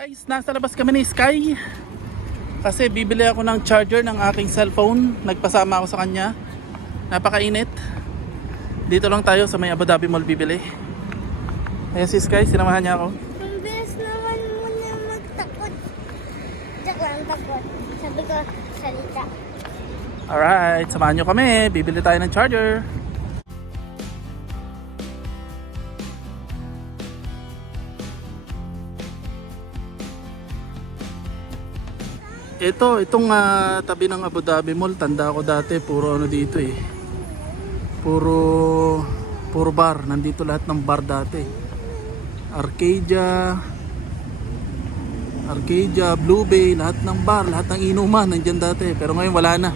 Guys, nasa labas kami ni Sky kasi bibili ako ng charger ng aking cellphone. Nagpasama ako sa kanya. Napakainit. Dito lang tayo sa may Abu Dhabi Mall bibili. Ayan si Sky, sinamahan niya ako. Ang bilis naman muna magtakot. Joke lang, takot. Sabi ko, salita. Alright, samahan nyo kami. Bibili tayo ng charger. Itong tabi ng Abu Dhabi Mall, tanda ko dati, puro ano dito eh. Puro bar, nandito lahat ng bar dati. Arcadia, Blue Bay, lahat ng bar, lahat ng inuman nandiyan dati. Pero ngayon wala na.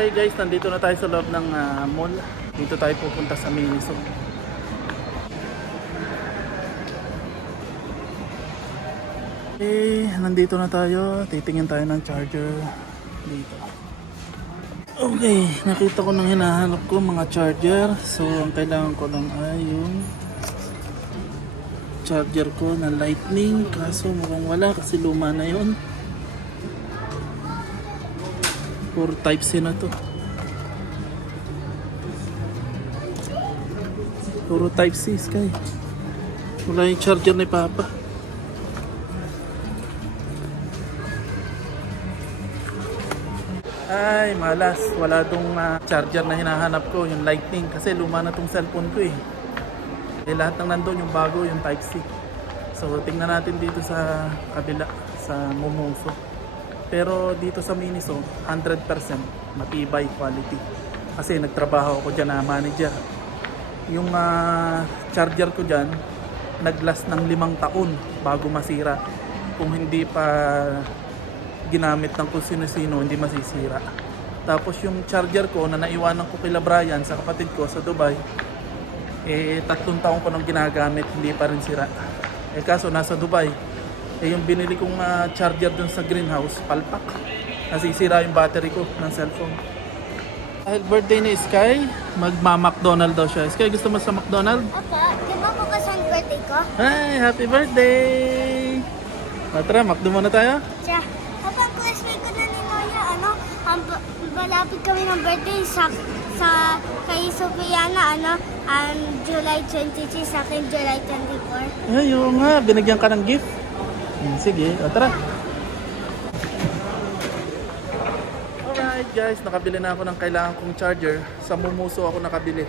Okay guys, nandito na tayo sa loob ng mall. Dito tayo pupunta sa Miniso. Okay, nandito na tayo. Titingin tayo ng charger dito. Okay, nakita ko nang hinahanap ko mga charger. So, ang kailangan ko lang ay yung charger ko na Lightning. Kaso mukhang wala kasi luma na yun. Puro Type-C na to. Puro Type-C, Sky. Wala yung charger ni Papa. Ay, malas. Wala tong charger na hinahanap ko, yung Lightning. Kasi luma na tong cellphone ko eh. Lahat ng nandun, yung bago, yung Type-C. So, tingnan natin dito sa kabila, sa Momoso. Pero dito sa Miniso, 100% matibay quality. Kasi nagtrabaho ako dyan na manager. Yung charger ko dyan, nag-last ng 5 taon bago masira. Kung hindi pa ginamit ng kung sino-sino, hindi masisira. Tapos yung charger ko na naiwanan ko kila Brian sa kapatid ko sa Dubai, 3 taon ko nang ginagamit, hindi pa rin sira. Kaso nasa Dubai, yung binili kong charger dun sa greenhouse, palpak. Nasisira yung battery ko ng cellphone. Dahil birthday ni Sky, magma-McDonald daw siya. Sky, gusto mo sa McDonald? Apa, di ba bukas ang birthday ko? Hi, happy birthday! Tara, McDo muna tayo. Siya, Papa, ang classmate ko na ni Noya, malapit kami ng birthday sa kay Sofiana, July 23, sa akin July 24. Ay, oo nga, binigyan ka ng gift. Sige, tara. Alright guys, nakabili na ako ng kailangan kong charger. Sa Momoso ako nakabili.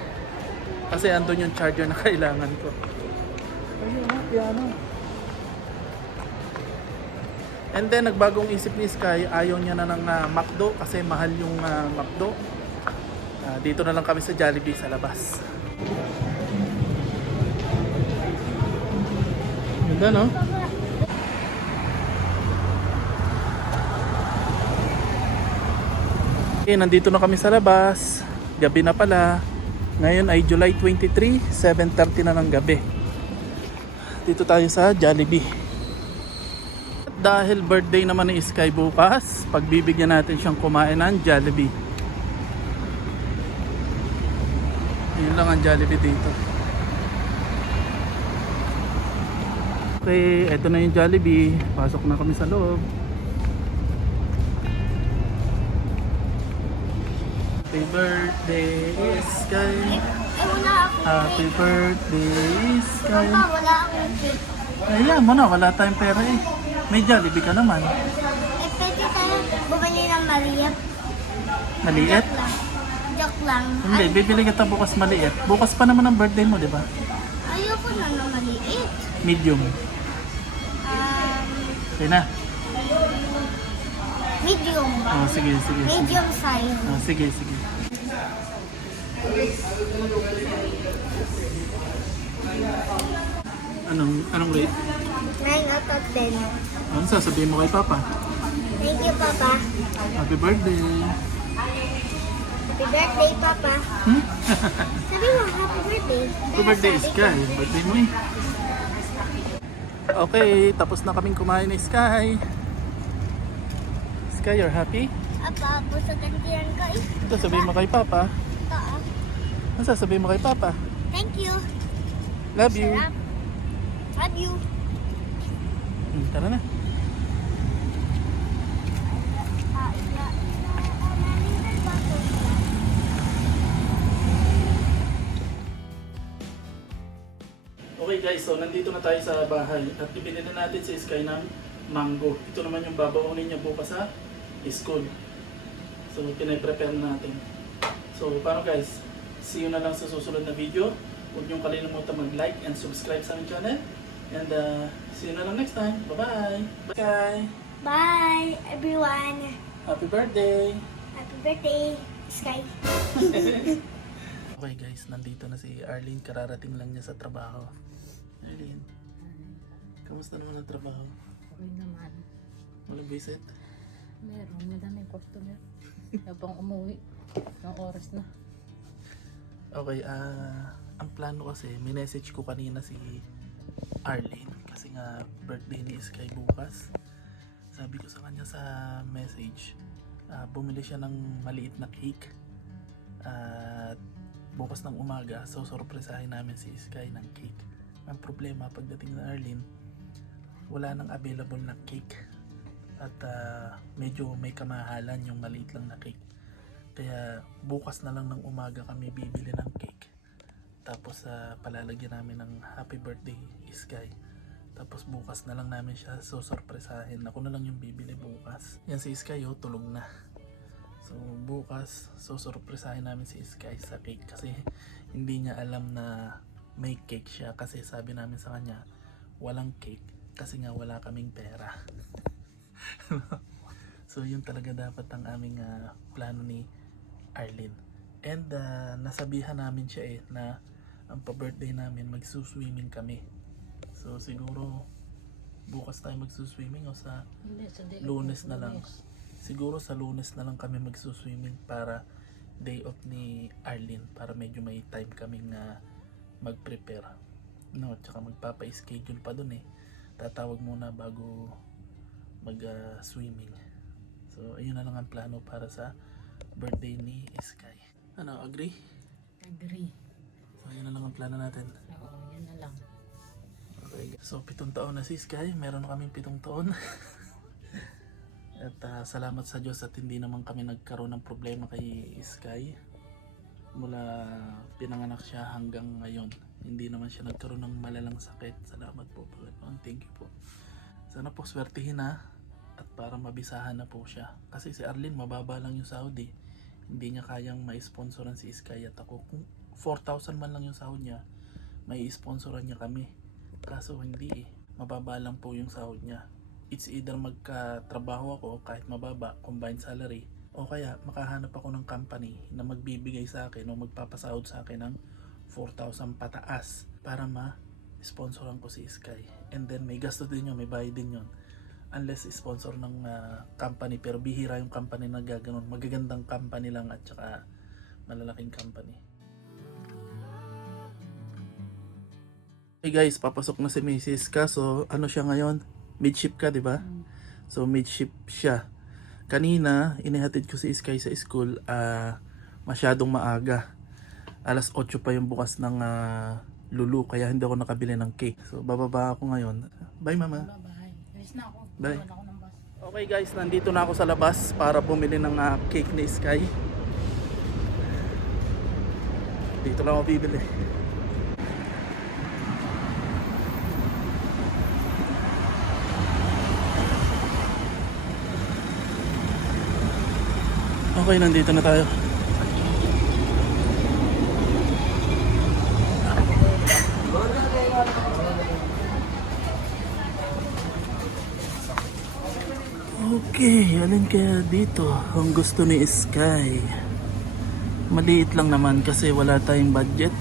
Kasi andun yung charger na kailangan ko. Ayun ha, piano. And then nagbagong isip ni Sky, ayaw niya na ng McDo kasi mahal yung McDo. Dito na lang kami sa Jollibee sa labas. Ganda no? Okay, nandito na kami sa labas. Gabi na pala. Ngayon ay July 23, 7:30 na ng gabi. Dito tayo sa Jollibee. At dahil birthday naman ni Sky bukas, pagbibigyan natin siyang kumain ng Jollibee. Yun lang ang Jollibee dito. Okay, eto na yung Jollibee. Pasok na kami sa loob. Happy birthday, Sky. Wala akong Happy birthday, Sky. Papa, wala akong cake. Ayan mo na, wala tayong pera eh. May Jollibee ka naman. Pwede tayo bumili ng maliit. Maliit? Joke lang. Hindi, bibili kita bukas maliit. Bukas pa naman ang birthday mo, di ba? Ayoko na ng maliit. Medium. Okay na. Medium. Oh, sige, sige. Medium size. Oh, sige, sige. Anong rate? 9 out of 10. Ano sasabihin mo kay Papa? Thank you, Papa. Happy birthday! Happy birthday, Papa. Hmm? Sabi mo, happy birthday. Happy birthday, Sky! Birthday mo eh! Okay, tapos na kaming kumain ni Sky. Sky, you're happy? Apa, sa kantiran ko eh. Ito, sabihin mo kay Papa. Ito, oh. Ano sasabihin mo kay Papa? Thank you. Love you! Sarap. Love you. Tara na. Okay guys, so nandito na tayo sa bahay at ibili na natin si Sky ng mango. Ito naman yung babaunin niya bukas sa school. So pinay-prepare na natin. So paano guys, see you na lang sa susunod na video. Huwag niyong kalimutan mag-like and subscribe sa aming channel. And see you na lang next time. Bye-bye! Bye! Bye, everyone. Happy birthday! Happy birthday, Sky. Okay guys, nandito na si Arlene. Kararating lang niya sa trabaho. Arlene, kamusta naman ang trabaho? Okay naman. Walang visit? Meron, madaming customer. Habang umuwi, ng oras na. Okay, ang plano kasi, minessage ko kanina si Arlene kasi nga birthday ni Sky bukas. Sabi ko sa kanya sa message, bumili siya ng maliit na cake. At bukas ng umaga, so sorpresahin namin si Sky ng cake. Ang problema, pagdating na Arlene, wala nang available na cake. At medyo may kamahalan yung maliit lang na cake. Kaya bukas na lang ng umaga kami bibili ng cake. Tapos palalagyan namin ng happy birthday Sky. Tapos bukas na lang namin siya so sorpresahin. Ako na lang yung bibili bukas. Yan si Sky tulog na. So bukas so sorpresahin namin si Sky sa cake kasi hindi niya alam na may cake siya kasi sabi namin sa kanya walang cake kasi nga wala kaming pera. So yun talaga dapat ang aming plano ni Arlene. And nasabihan namin siya na ang pa-birthday namin magsuswimming kami. So siguro bukas tayo magsuswimming o sa Hindi, sa day Lunes off, na lang. Lunes. Siguro sa Lunes na lang kami magsuswimming para day off ni Arlene para medyo may time kaming mag-prepare. No, tsaka magpapa-schedule pa dun Tatawag muna bago mag-swimming. So ayun na lang ang plano para sa birthday ni Sky. Ano, agree? Agree. So ayun na lang ang plano natin. Oo, yun na lang. Okay. So 7 taon na si Sky. Meron na kaming 7 taon. At salamat sa Diyos at hindi naman kami nagkaroon ng problema kay Sky. Mula pinanganak siya hanggang ngayon. Hindi naman siya nagkaroon ng malalang sakit. Salamat po Panginoon. Thank you po. Sana po swertihin at para mabisahan na po siya. Kasi si Arlene mababa lang yung sahod Hindi niya kayang ma-sponsoran si Sky at ako. Kung 4,000 man lang yung sahod niya, may sponsoran niya kami. Kaso hindi mababa lang po yung sahod niya. It's either magkatrabaho ako kahit mababa, combined salary, o kaya makahanap ako ng company na magbibigay sa akin o magpapasahod sa akin ng 4,000 pataas para ma-sponsoran ko si Sky. And then may gasto din yun, may bayad din yun. Unless sponsor ng company, pero bihira yung company na gaganon. Magagandang company lang at saka malalaking company. Hey guys, papasok na si Mrs. Kaso ano siya ngayon? Midship ka, di ba? So midship siya. Kanina, inihatid ko si Sky sa school, masyadong maaga. Alas 8 pa yung bukas ng Lulu, kaya hindi ako nakabili ng cake. So bababa ako ngayon. Bye mama. Bye-bye. Ayos na ako. Bye. Iwan ako ng bus. Okay guys, nandito na ako sa labas para bumili ng cake ni Sky. Dito lang ako bibili. Okay, nandito na tayo. Okay, alin kaya dito ang gusto ni Sky? Maliit lang naman kasi wala tayong budget.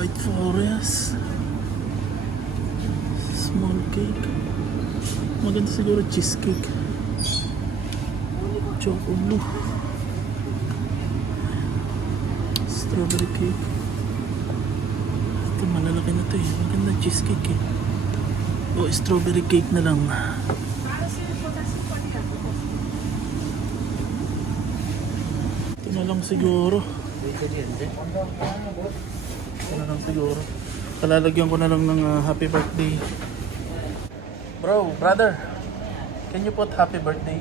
White Forest. Small cake. Maganda siguro cheesecake. Chocolate. Strawberry cake. Ito malalaki na to eh. Maganda cheesecake eh. O strawberry cake na lang. Ito na lang siguro. Ito na lang siguro. Palalagyan ko na lang ng happy birthday. Bro, brother. Can you put happy birthday?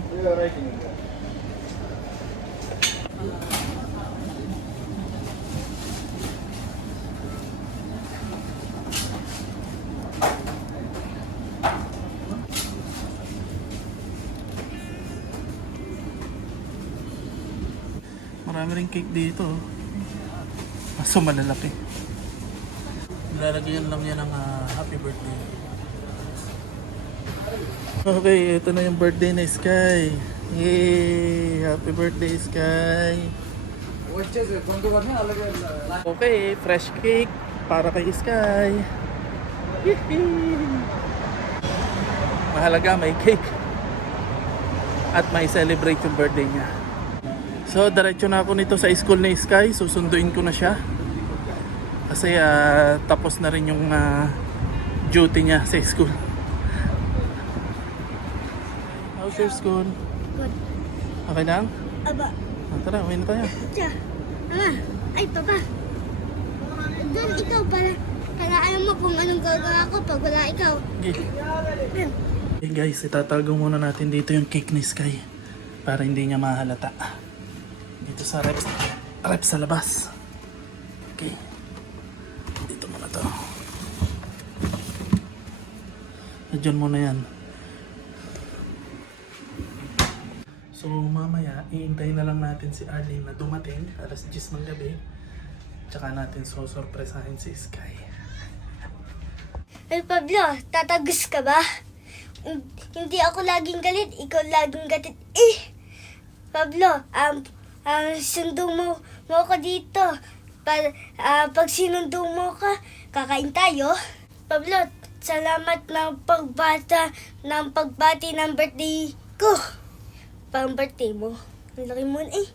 Marami rin cake dito. Kaso malalaki. Nilalagyan lang niya ng happy birthday. Okay, ito na yung birthday na Sky. Yay! Happy birthday, Sky! Okay, fresh cake para kay Sky. Yee! Mahalaga may cake. At may celebrate yung birthday niya. So, diretso na ako nito sa school ni Sky. Susunduin ko na siya. Kasi tapos na rin yung duty niya sa school. How's your school? Good. Okay lang? Aba. Tara, uwi na tayo. Tiya. Ama. Ay, papa. Doon ikaw para alam mo kung anong gagawa ko pag wala ikaw. Okay. Okay guys, itatago muna natin dito yung cake ni Sky. Para hindi niya mahalata. Dito sa rep sa labas. Okay. Dito muna to. Diyan muna yan. So mamaya, iintayin na lang natin si Arlene na dumating. Alas 10 ng gabi. Tsaka natin susurpresahin si Sky. Ay, Pablo, tatagos ka ba? Hindi ako laging galit, ikaw laging galit. Pablo, sundo mo ko dito. Pag sinundo mo ka, kakain tayo. Pablo, salamat ng pagbati ng birthday ko. Pang birthday mo. Ang laki mo na eh.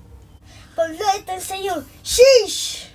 Pablo, ito sa'yo. Sheesh!